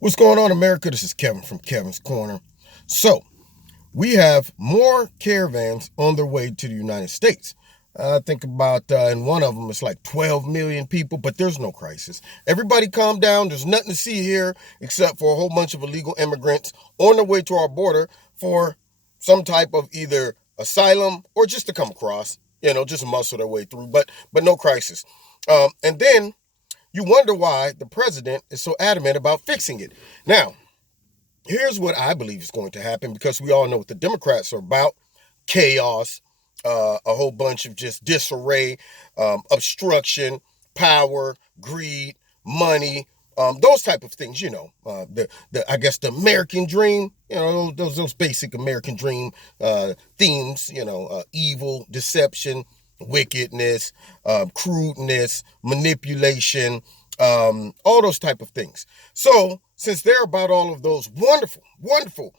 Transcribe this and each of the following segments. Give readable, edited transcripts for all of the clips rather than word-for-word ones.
What's going on, America? This is Kevin from Kevin's Corner. So, we have more caravans on their way to the United States. I think about, in one of them, it's like 12 million people, but there's no crisis. Everybody calm down. There's nothing to see here except for a whole bunch of illegal immigrants on their way to our border for some type of either asylum or just to come across, just muscle their way through, but no crisis. And then you wonder why the president is so adamant about fixing it. Now, here's what I believe is going to happen because we all know what the Democrats are about: chaos, a whole bunch of just disarray, obstruction, power, greed, money, those type of things. I guess the American dream. Those basic American dream themes. Evil, deception, wickedness, crudeness, manipulation, all those type of things. So, since they're about all of those wonderful, wonderful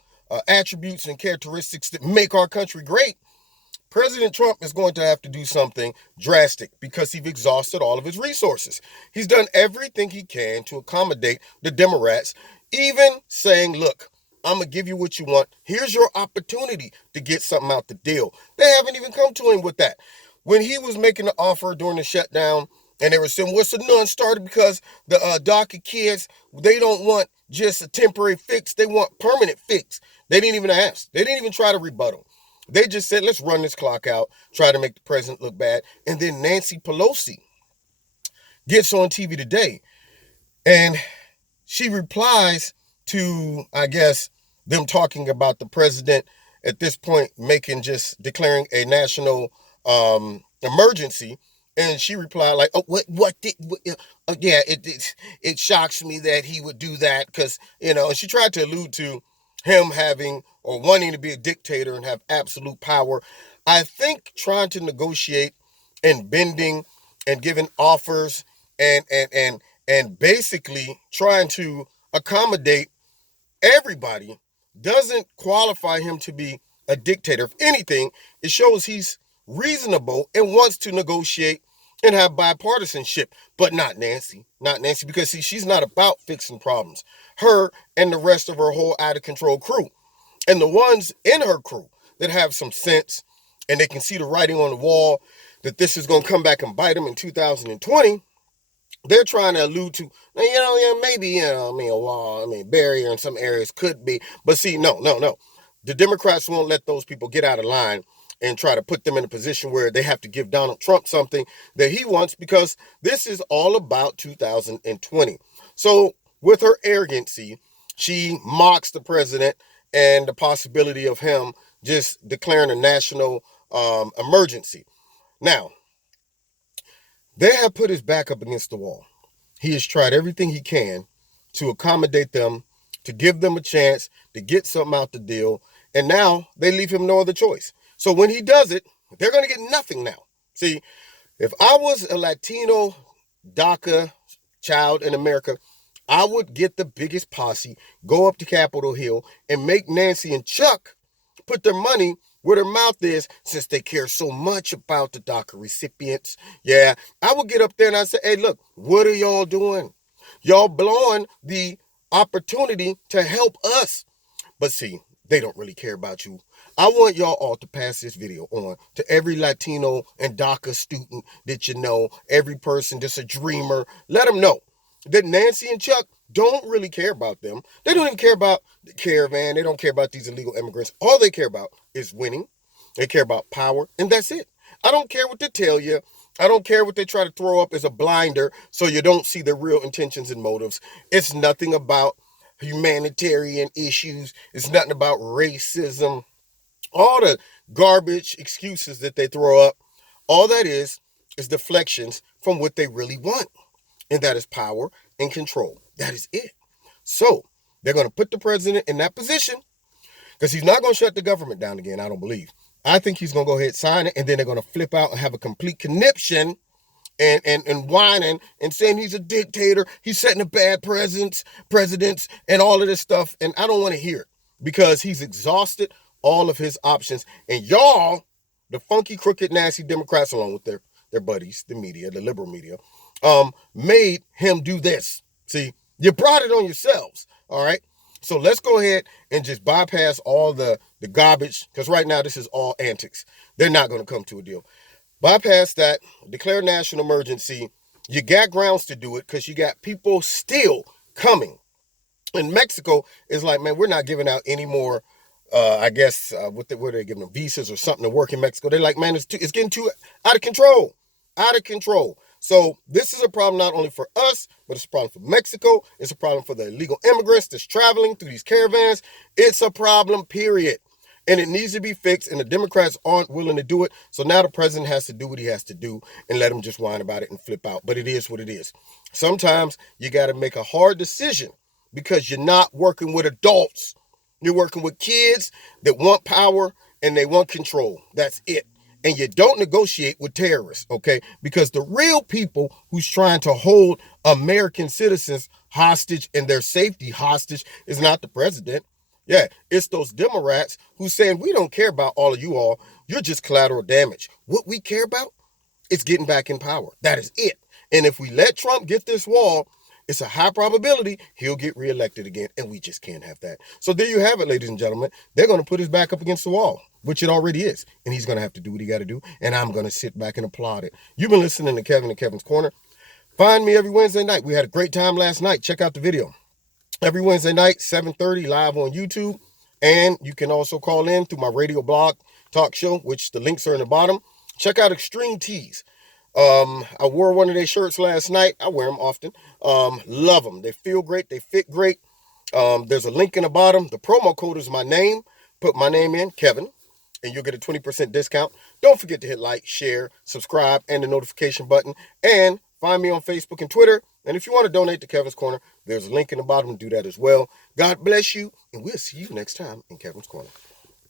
attributes and characteristics that make our country great, President Trump is going to have to do something drastic because he's exhausted all of his resources. He's done everything he can to accommodate the Democrats, even saying, look, I'm going to give you what you want. Here's your opportunity to get something out the deal. They haven't even come to him with that. When he was making the offer during the shutdown, and they were saying, what's a non-starter? Because the DACA kids, they don't want just a temporary fix. They want permanent fix. They didn't even ask. They didn't even try to rebuttal. They just said, let's run this clock out, try to make the president look bad. And then Nancy Pelosi gets on TV today, and she replies to, I guess, them talking about the president at this point declaring a national emergency. And she replied like, "Oh, yeah, it shocks me that he would do that because, and she tried to allude to him having or wanting to be a dictator and have absolute power. I think trying to negotiate and bending and giving offers and basically trying to accommodate everybody doesn't qualify him to be a dictator. If anything, it shows he's reasonable and wants to negotiate and have bipartisanship, but not Nancy. Not Nancy, because see, she's not about fixing problems. Her and the rest of her whole out of control crew. And the ones in her crew that have some sense and they can see the writing on the wall that this is going to come back and bite them in 2020, they're trying to allude to, maybe, a wall, barrier in some areas could be. But see, no. The Democrats won't let those people get out of line and try to put them in a position where they have to give Donald Trump something that he wants because this is all about 2020. So with her arrogancy, she mocks the president and the possibility of him just declaring a national emergency. Now, they have put his back up against the wall. He has tried everything he can to accommodate them, to give them a chance to get something out the deal, and now they leave him no other choice. So when he does it, they're going to get nothing now. See, if I was a Latino DACA child in America, I would get the biggest posse, go up to Capitol Hill, and make Nancy and Chuck put their money where their mouth is since they care so much about the DACA recipients. Yeah, I would get up there and I'd say, hey, look, what are y'all doing? Y'all blowing the opportunity to help us. But see, they don't really care about you. I want y'all all to pass this video on to every Latino and DACA student that you know, every person that's a dreamer. Let them know that Nancy and Chuck don't really care about them. They don't even care about the caravan. They don't care about these illegal immigrants. All they care about is winning. They care about power, and that's it. I don't care what they tell you. I don't care what they try to throw up as a blinder so you don't see their real intentions and motives. It's nothing about humanitarian issues. It's nothing about racism. All the garbage excuses that they throw up, all that is deflections from what they really want. And that is power and control. That is it. So they're going to put the president in that position because he's not going to shut the government down again, I don't believe. I think he's going to go ahead and sign it, and then they're going to flip out and have a complete conniption and whining and saying he's a dictator, he's setting a bad presidents, and all of this stuff. And I don't want to hear it because he's exhausted all of his options. And y'all, the funky, crooked, nasty Democrats, along with their buddies, the media, the liberal media, made him do this. See, you brought it on yourselves. All right. So let's go ahead and just bypass all the garbage, because right now this is all antics. They're not going to come to a deal. Bypass that, declare national emergency. You got grounds to do it because you got people still coming. In Mexico, it's like, man, we're not giving out any more, I guess, what are they giving them, visas or something to work in Mexico. They're like, man, it's getting too out of control. Out of control. So this is a problem not only for us, but it's a problem for Mexico. It's a problem for the illegal immigrants that's traveling through these caravans. It's a problem, period. And it needs to be fixed, and the Democrats aren't willing to do it. So now the president has to do what he has to do and let him just whine about it and flip out. But it is what it is. Sometimes you got to make a hard decision because you're not working with adults. You're working with kids that want power and they want control. That's it. And you don't negotiate with terrorists, okay? Because the real people who's trying to hold American citizens hostage and their safety hostage is not the president. Yeah, it's those Democrats who's saying, we don't care about all of you all. You're just collateral damage. What we care about is getting back in power. That is it. And if we let Trump get this wall, it's a high probability he'll get reelected again, and we just can't have that. So there you have it, ladies and gentlemen. They're going to put his back up against the wall, which it already is, and he's going to have to do what he got to do, and I'm going to sit back and applaud it. You've been listening to Kevin and Kevin's Corner. Find me every Wednesday night. We had a great time last night. Check out the video. Every Wednesday night, 7:30, live on YouTube, and you can also call in through my radio blog talk show, which the links are in the bottom. Check out Extreme Tees. I wore one of their shirts last night. I wear them often. Love them. They feel great. They fit great. There's a link in the bottom. The promo code is my name. Put my name in, Kevin, and you'll get a 20% discount. Don't forget to hit like, share, subscribe, and the notification button. And find me on Facebook and Twitter. And if you want to donate to Kevin's Corner, there's a link in the bottom to do that as well. God bless you, and we'll see you next time in Kevin's Corner.